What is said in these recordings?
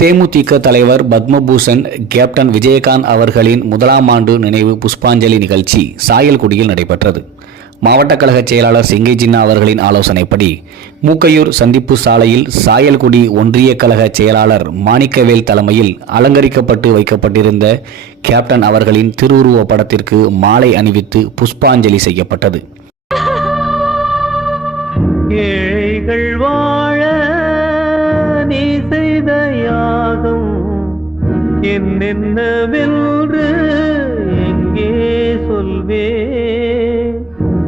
தேமுதிக தலைவர் பத்மபூஷன் கேப்டன் விஜயகாந்த் அவர்களின் முதலாம் ஆண்டு நினைவு புஷ்பாஞ்சலி நிகழ்ச்சி சாயல்குடியில் நடைபெற்றது. மாவட்ட கழக செயலாளர் சிங்கை ஜின்னா அவர்களின் ஆலோசனைப்படி மூக்கையூர் சந்திப்பு சாலையில் சாயல்குடி ஒன்றிய கழக செயலாளர் மாணிக்கவேல் தலைமையில் அலங்கரிக்கப்பட்டு வைக்கப்பட்டிருந்த கேப்டன் அவர்களின் திருவுருவ படத்திற்கு மாலை அணிவித்து புஷ்பாஞ்சலி செய்யப்பட்டது. ஏழைகள் என்னென்னவென்று எங்கே சொல்வே.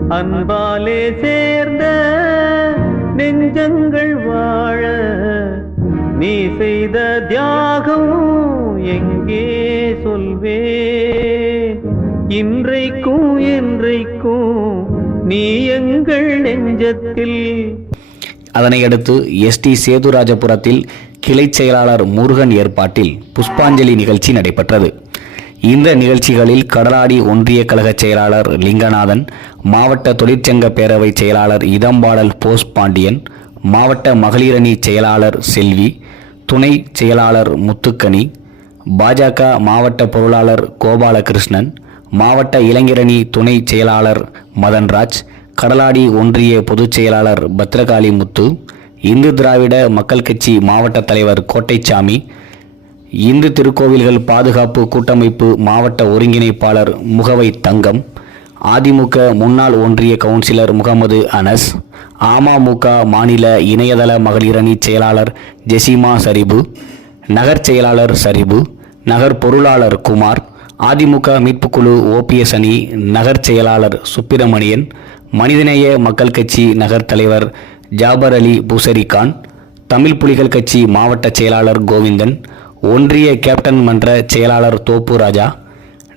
அன்பாலே சேர்ந்த நெஞ்சங்கள் வாழ நீ செய்த தியாகம் எங்கே சொல்வே. இன்றைக்கும் என்றைக்கும் நீ எங்கள் நெஞ்சத்தில் அதனையடுத்து எஸ்டி சேதுராஜபுரத்தில் கிளை செயலாளர் முருகன் ஏற்பாட்டில் புஷ்பாஞ்சலி நிகழ்ச்சி நடைபெற்றது. இந்த நிகழ்ச்சிகளில் கடலாடி ஒன்றிய கழக செயலாளர் லிங்கநாதன் மாவட்ட தொழிற்சங்க பேரவை செயலாளர் இதம்பாடல் போஸ் பாண்டியன் மாவட்ட மகளிரணி செயலாளர் செல்வி துணை செயலாளர் முத்துக்கனி பாஜக மாவட்ட பொருளாளர் கோபாலகிருஷ்ணன் மாவட்ட இளைஞரணி துணை செயலாளர் மதன்ராஜ் கடலாடி ஒன்றிய பொதுச் செயலாளர் பத்ரகாளி முத்து இந்து திராவிட மக்கள் கட்சி மாவட்ட தலைவர் கோட்டைச்சாமி இந்து திருக்கோவில்கள் பாதுகாப்பு கூட்டமைப்பு மாவட்ட ஒருங்கிணைப்பாளர் முகவை தங்கம் அதிமுக முன்னாள் ஒன்றிய கவுன்சிலர் முகமது அனஸ் அமமுக மாநில இணையதள மகளிரணி செயலாளர் ஜெசிமா சரிபு நகர் செயலாளர் சரிபு நகர் பொருளாளர் குமார் அதிமுக மீட்புக்குழு ஓபிஎஸ் அணி நகர் செயலாளர் சுப்பிரமணியன் மனிதநேய மக்கள் கட்சி நகர் தலைவர் ஜாபர் அலி பூசரிகான் தமிழ் புலிகள் கட்சி மாவட்ட செயலாளர் கோவிந்தன் ஒன்றிய கேப்டன் மன்ற செயலாளர் தோப்பு ராஜா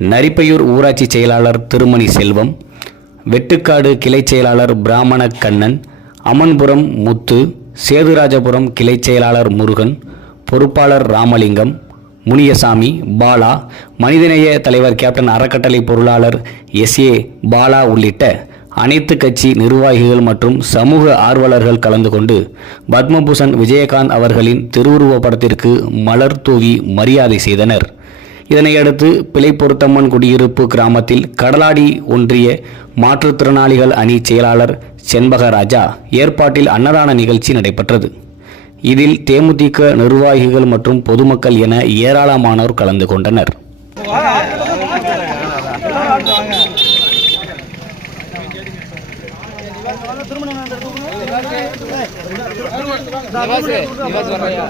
நரிப்பையூர் ஊராட்சி செயலாளர் திருமணி செல்வம் வெட்டுக்காடு கிளை செயலாளர் பிராமண கண்ணன் அமன்புரம் முத்து சேதுராஜபுரம் கிளை செயலாளர் முருகன் பொறுப்பாளர் ராமலிங்கம் முனியசாமி பாலா மனிதநேய தலைவர் கேப்டன் அறக்கட்டளை பொருளாளர் எஸ் ஏ பாலா உள்ளிட்ட அனைத்து கட்சி நிர்வாகிகள் மற்றும் சமூக ஆர்வலர்கள் கலந்து கொண்டு பத்மபூஷன் விஜயகாந்த் அவர்களின் திருவுருவ படத்திற்கு மலர் தூவி மரியாதை செய்தனர். இதனையடுத்து பிழைப்பொருத்தம்மன் குடியிருப்பு கிராமத்தில் கடலாடி ஒன்றிய மாற்றுத்திறனாளிகள் அணி செயலாளர் செண்பகராஜா ஏற்பாட்டில் அன்னதான நிகழ்ச்சி நடைபெற்றது. இதில் தேமுதிக நிர்வாகிகள் மற்றும் பொதுமக்கள் என ஏராளமானோர் கலந்து கொண்டனர். வர்றையா